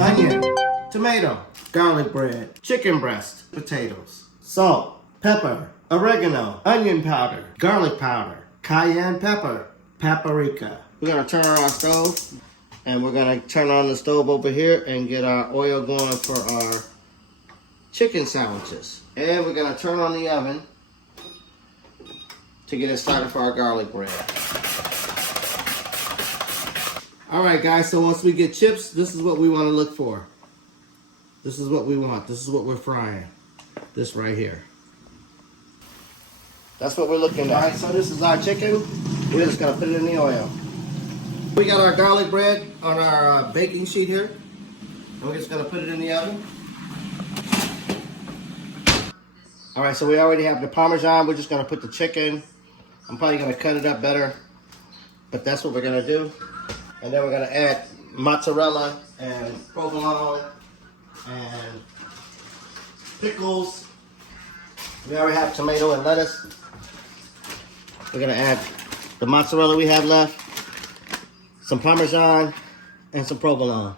onion, tomato, garlic bread, chicken breast, potatoes, salt, pepper, oregano, onion powder, garlic powder, cayenne pepper, paprika. We're gonna turn on our stove, and we're gonna turn on the stove over here and get our oil going for our chicken sandwiches. And we're gonna turn on the oven to get it started for our garlic bread. All right, guys, so once we get chips, this is what we want to look for. This is what we want. This is what we're frying. This right here. That's what we're looking at. All right, so this is our chicken. We're just gonna put it in the oil. We got our garlic bread on our baking sheet here. And we're just gonna put it in the oven. All right, so we already have the Parmesan. We're just gonna put the chicken. I'm probably gonna cut it up better, but that's what we're gonna do. And then we're gonna add mozzarella and provolone and pickles. We already have tomato and lettuce. We're gonna add the mozzarella we have left, some Parmesan, and some provolone.